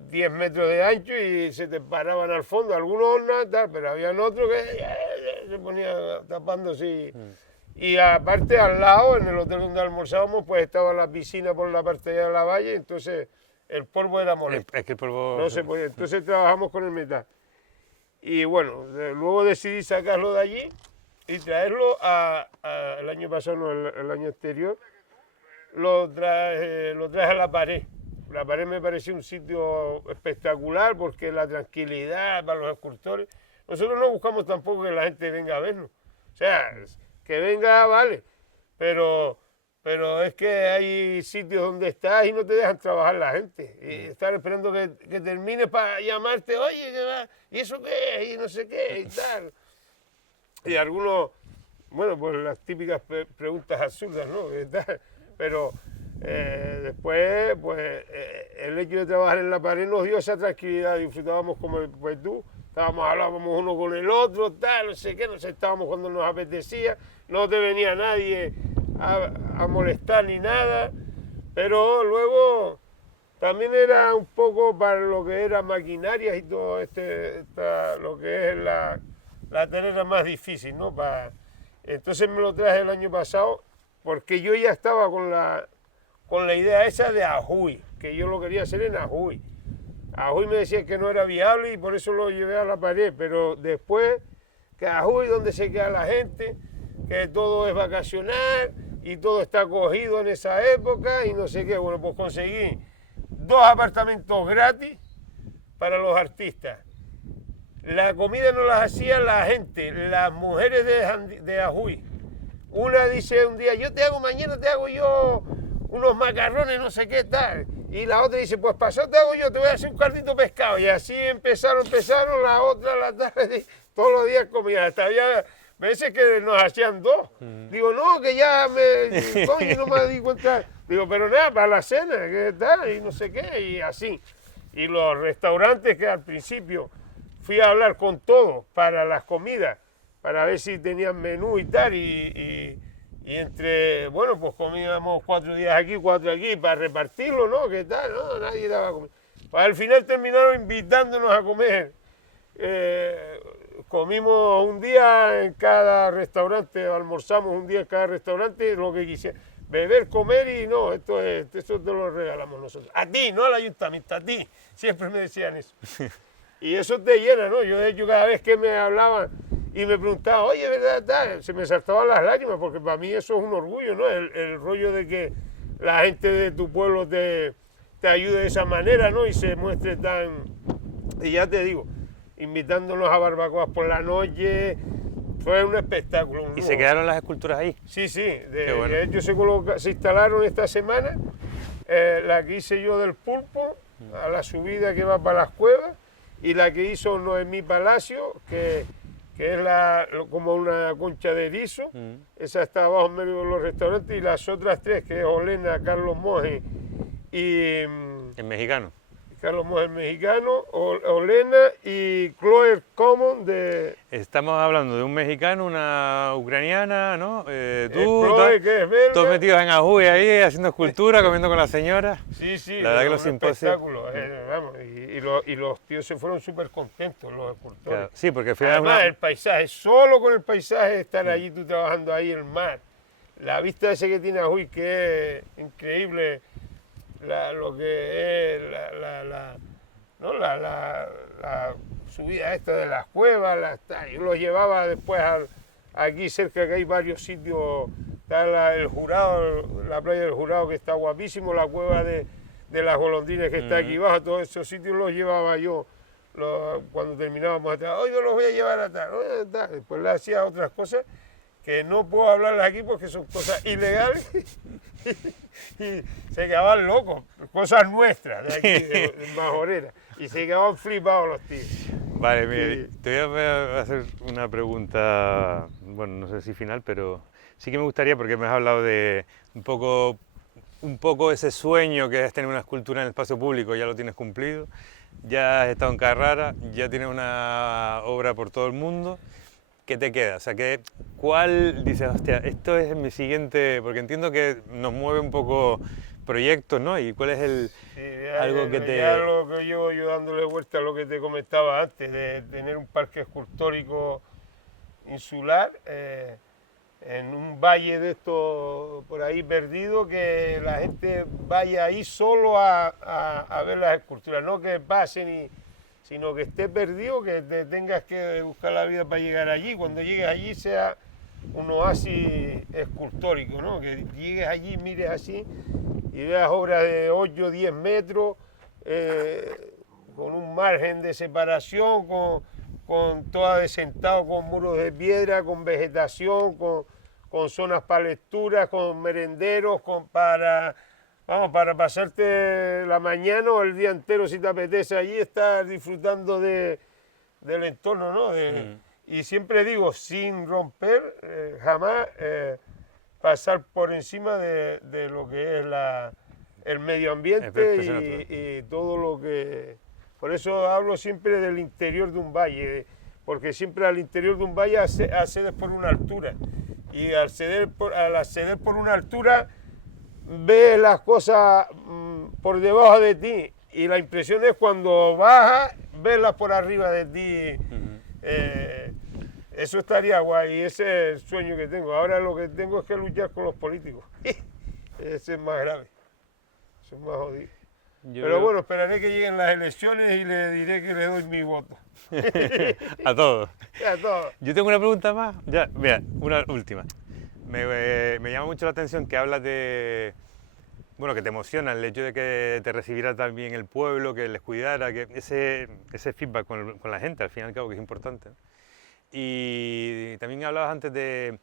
10 metros de ancho y se te paraban al fondo. Algunos no, tal, pero habían otros que se ponía tapándose. Y aparte al lado, en el hotel donde almorzábamos, pues estaba la piscina por la parte de la valle, entonces el polvo era molesto. Es que el polvo... No se podía, entonces trabajamos con el metal. Y bueno, luego decidí sacarlo de allí y traerlo el año pasado, no, el año anterior, lo traje a La Pared. La Pared me pareció un sitio espectacular porque la tranquilidad para los escultores. Nosotros no buscamos tampoco que la gente venga a vernos. O sea, que venga, vale, pero es que hay sitios donde estás y no te dejan trabajar la gente. Y estar esperando que termine para llamarte, oye, ¿qué va? ¿Y eso qué es? Y no sé qué, y tal. Y algunos, bueno, pues las típicas preguntas absurdas, ¿no? Pero después, pues el hecho de trabajar en La Pared nos dio esa tranquilidad, disfrutábamos como pues tú. Hablábamos uno con el otro, tal, no sé qué, nos sentábamos cuando nos apetecía, no te venía nadie a molestar ni nada, pero luego también era un poco para lo que era maquinarias y todo lo que es la tarea era más difícil, ¿no? Entonces me lo traje el año pasado porque yo ya estaba con la idea esa de Ajuy, que yo lo quería hacer en Ajuy. Ajuy me decía que no era viable y por eso lo llevé a La Pared, pero después que Ajuy donde se queda la gente, que todo es vacacional, y todo está cogido en esa época y no sé qué. Bueno, pues conseguí 2 apartamentos gratis para los artistas. La comida no las hacía la gente, las mujeres de Ajuy. Una dice un día, mañana te hago yo unos macarrones, no sé qué tal. Y la otra dice, pues pasado te hago yo, te voy a hacer un caldito de pescado. Y así empezaron, la otra, la tarde, todos los días comía. Hasta había veces que nos hacían 2. Digo, no, que ya coño, no me di cuenta. Digo, pero nada, para la cena, ¿qué tal? Y no sé qué, y así. Y los restaurantes que al principio fui a hablar con todos para las comidas, para ver si tenían menú y tal, y entre, bueno, pues comíamos 4 días aquí, 4 aquí, para repartirlo, ¿no? ¿Qué tal? No, nadie daba comida. Pues al final terminaron invitándonos a comer. Comimos un día en cada restaurante, almorzamos un día en cada restaurante, lo que quisiera. Beber, comer y no, esto te lo regalamos nosotros. A ti, no al ayuntamiento, a ti. Siempre me decían eso. Y eso te llena, ¿no? Yo, de hecho, cada vez que me hablaban y me preguntaban, oye, ¿verdad? Tal? Se me saltaban las lágrimas, porque para mí eso es un orgullo, ¿no? El rollo de que la gente de tu pueblo te ayude de esa manera, ¿no? Y se muestre tan... Y ya te digo, invitándonos a barbacoas por la noche, fue un espectáculo. ¿Y se quedaron las esculturas ahí? Sí, sí. Bueno. De hecho, se instalaron esta semana, la que hice yo del pulpo, a la subida que va para las cuevas, y la que hizo Noemí Palacio, que es como una concha de erizo. Esa está abajo en medio de los restaurantes, y las otras 3, que es Olena, Carlos Moje y... ¿El mexicano? Carlos Moje, el mexicano, Olena y Chloe Common de... Estamos hablando de un mexicano, una ucraniana, ¿no? Chloe, que es belga. Todos metidos en Ajuy ahí, haciendo escultura, comiendo con la señora. Sí, sí, la verdad que los simposios... vamos, y los tíos se fueron súper contentos, los escultores. Claro, sí, porque al final además, el paisaje, solo con el paisaje, estar allí tú trabajando ahí, el mar, la vista ese que tiene Ajuy, que es increíble, lo que es la subida esta de las cuevas, yo los llevaba después aquí cerca, que hay varios sitios, está el Jurado, la playa del Jurado, que está guapísimo, la cueva de las golondrinas que está aquí abajo, todos esos sitios los llevaba yo cuando terminábamos atrás. Hoy no los voy a llevar atrás, después le hacía otras cosas que no puedo hablarlas aquí porque son cosas ilegales y se quedaban locos, cosas nuestras de aquí, de Majorera, y se quedaban flipados los tíos. Vale, mire, te voy a hacer una pregunta, bueno, no sé si final, pero sí que me gustaría, porque me has hablado de un poco ese sueño que es tener una escultura en el espacio público, ya lo tienes cumplido, ya has estado en Carrara, ya tienes una obra por todo el mundo. ¿Qué te queda? O sea, ¿cuál dices, hostia, esto es mi siguiente? Porque entiendo que nos mueve un poco proyectos, ¿no? ¿Y cuál es algo que te...? Ya lo que yo dándole vuelta a lo que te comentaba antes, de tener un parque escultórico insular, en un valle de esto por ahí perdido, que la gente vaya ahí solo a ver las esculturas, no que pasen sino que esté perdido, que te tengas que buscar la vida para llegar allí. Cuando llegues allí sea un oasis escultórico, ¿no? Que llegues allí, mires así y veas obras de 8 o 10 metros, con un margen de separación, con todo desentado, con muros de piedra, con vegetación, con zonas para lecturas, con merenderos, para pasarte la mañana o el día entero, si te apetece allí, estar disfrutando del entorno, ¿no? Y siempre digo, sin romper, jamás pasar por encima de lo que es el medio ambiente y todo lo que... Por eso hablo siempre del interior de un valle, porque siempre al interior de un valle accedes por una altura. Y al acceder por una altura, ves las cosas por debajo de ti, y la impresión es cuando bajas, verlas por arriba de ti. Eso estaría guay, ese es el sueño que tengo. Ahora lo que tengo es que luchar con los políticos. Ese es más grave, eso es más jodido. Pero bueno, esperaré que lleguen las elecciones y le diré que le doy mi voto. A todos. A todos. Yo tengo una pregunta más. Ya, mira, una última. Me llama mucho la atención que hablas de, bueno, que te emociona el hecho de que te recibiera también el pueblo, que les cuidara, que ese feedback con la gente, al fin y al cabo, que es importante, ¿no? Y también hablabas antes de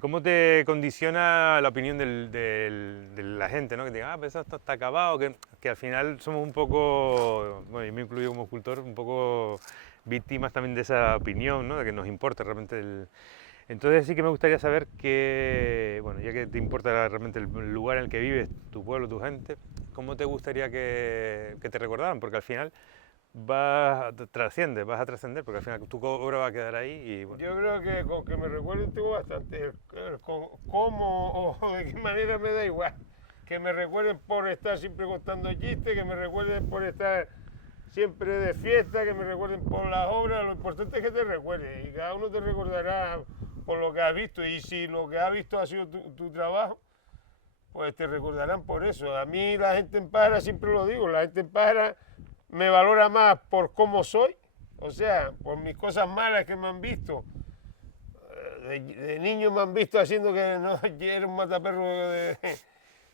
cómo te condiciona la opinión de la gente, ¿no? Que te digan, pues esto está acabado, que al final somos un poco, bueno, yo me incluyo como escultor, un poco víctimas también de esa opinión, ¿no? De que nos importa realmente Entonces sí que me gustaría saber que, bueno, ya que te importa realmente el lugar en el que vives, tu pueblo, tu gente, ¿cómo te gustaría que te recordaran? Porque al final vas a trascender, porque al final tu obra va a quedar ahí y bueno. Yo creo que con que me recuerden tengo bastante. Cómo o de qué manera me da igual. Que me recuerden por estar siempre contando chistes, que me recuerden por estar siempre de fiesta, que me recuerden por las obras. Lo importante es que te recuerden y cada uno te recordará por lo que has visto. Y si lo que has visto ha sido tu trabajo, pues te recordarán por eso. A mí la gente en Pájara, siempre lo digo, la gente en Pájara me valora más por cómo soy, o sea, por mis cosas malas que me han visto. De niño me han visto haciendo que no era un mataperro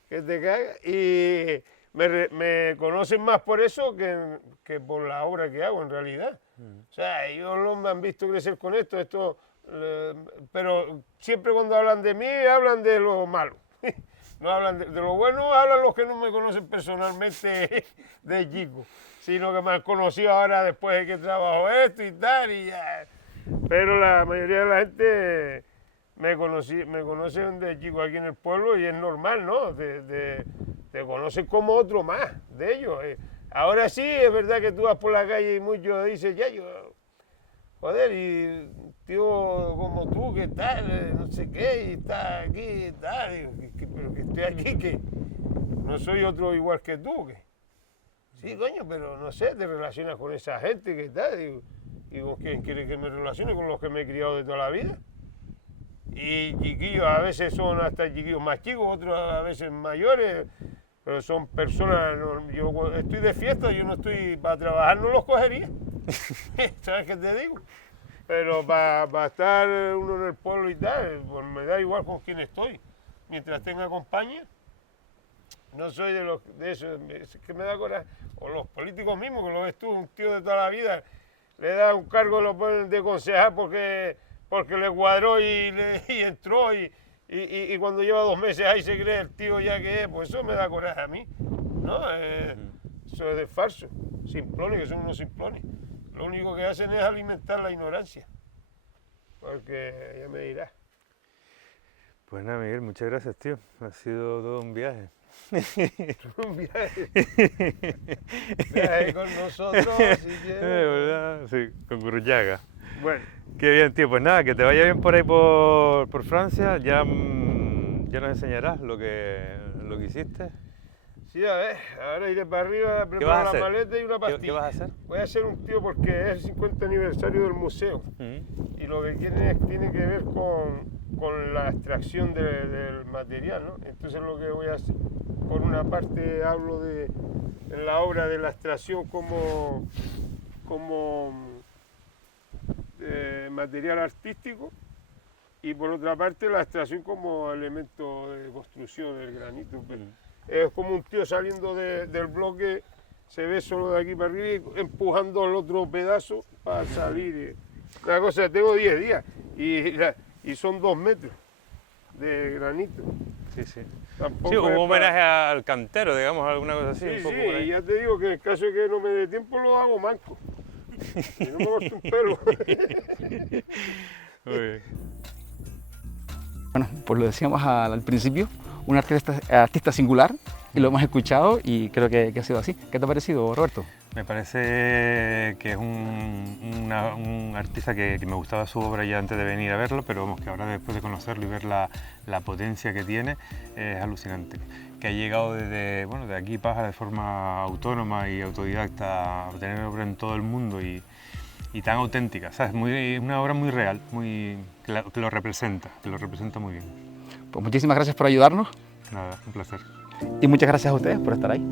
que te caga, y me conocen más por eso que por la obra que hago en realidad. O sea, ellos me han visto crecer con esto, pero siempre cuando hablan de mí, hablan de lo malo. No hablan de lo bueno, hablan los que no me conocen personalmente de chico, sino que me han conocido ahora después de que trabajo esto y tal, y ya. Pero la mayoría de la gente me conocen de chico aquí en el pueblo y es normal, ¿no? Te conocen como otro más de ellos. Ahora sí, es verdad que tú vas por la calle y muchos dicen, ya yo, joder, y tío como tú, ¿qué tal? No sé qué, y está aquí y tal, pero que estoy aquí, que no soy otro igual que tú, que sí, coño, pero no sé, te relacionas con esa gente, ¿qué tal? Y con quién quieres que me relacione, con los que me he criado de toda la vida. Y chiquillos, a veces son hasta chiquillos más chicos, otros a veces mayores, pero son personas, yo estoy de fiesta, yo no estoy, para trabajar no los cogería, ¿sabes qué te digo? Pero para estar uno en el pueblo y tal, pues me da igual con quién estoy, mientras tenga compañía. No soy de eso, es que me da coraje. O los políticos mismos, que lo ves tú, un tío de toda la vida, le da un cargo, lo ponen de concejal porque le cuadró y entró y cuando lleva 2 meses ahí se cree el tío ya que es, pues eso me da coraje a mí, ¿no? Eso es de falso, simplones, que son unos simplones. Lo único que hacen es alimentar la ignorancia, porque ya me dirás. Pues nada, Miguel, muchas gracias, tío. Ha sido todo un viaje. Un viaje. Viaje con nosotros, si quieres. ¿Verdad? Sí, con Gurruchaga. Bueno. Qué bien, tío. Pues nada, que te vaya bien por ahí por Francia. Ya nos enseñarás lo que hiciste. Sí, a ver, ahora iré para arriba a preparar la maleta y una pastilla. ¿Qué vas a hacer? Voy a hacer un tío porque es el 50 aniversario del museo. Y lo que tiene que ver con la extracción del material, ¿no? Entonces lo que voy a hacer, por una parte hablo en la obra de la extracción como material artístico, y por otra parte la extracción como elemento de construcción del granito. Es como un tío saliendo del bloque, se ve solo de aquí para arriba y empujando el otro pedazo para salir. Una cosa, tengo 10 días y son 2 metros de granito. Sí, sí. Tampoco sí, como un es homenaje al cantero, digamos, alguna cosa así. Sí, un poco sí, por ahí. y ya te digo que en el caso de que no me dé tiempo lo hago manco. Y no me corto un pelo. Muy bien. Bueno, pues lo decíamos al principio, un artista singular, y lo hemos escuchado y creo que ha sido así. ¿Qué te ha parecido, Roberto? Me parece que es un artista que me gustaba su obra ya antes de venir a verlo, pero vamos, que ahora después de conocerlo y ver la potencia que tiene, es alucinante. Que ha llegado de aquí Pájara de forma autónoma y autodidacta a tener obra en todo el mundo y tan auténtica, ¿sabes? Una obra muy real, que lo representa muy bien. Pues muchísimas gracias por ayudarnos. Nada, un placer. Y muchas gracias a ustedes por estar ahí.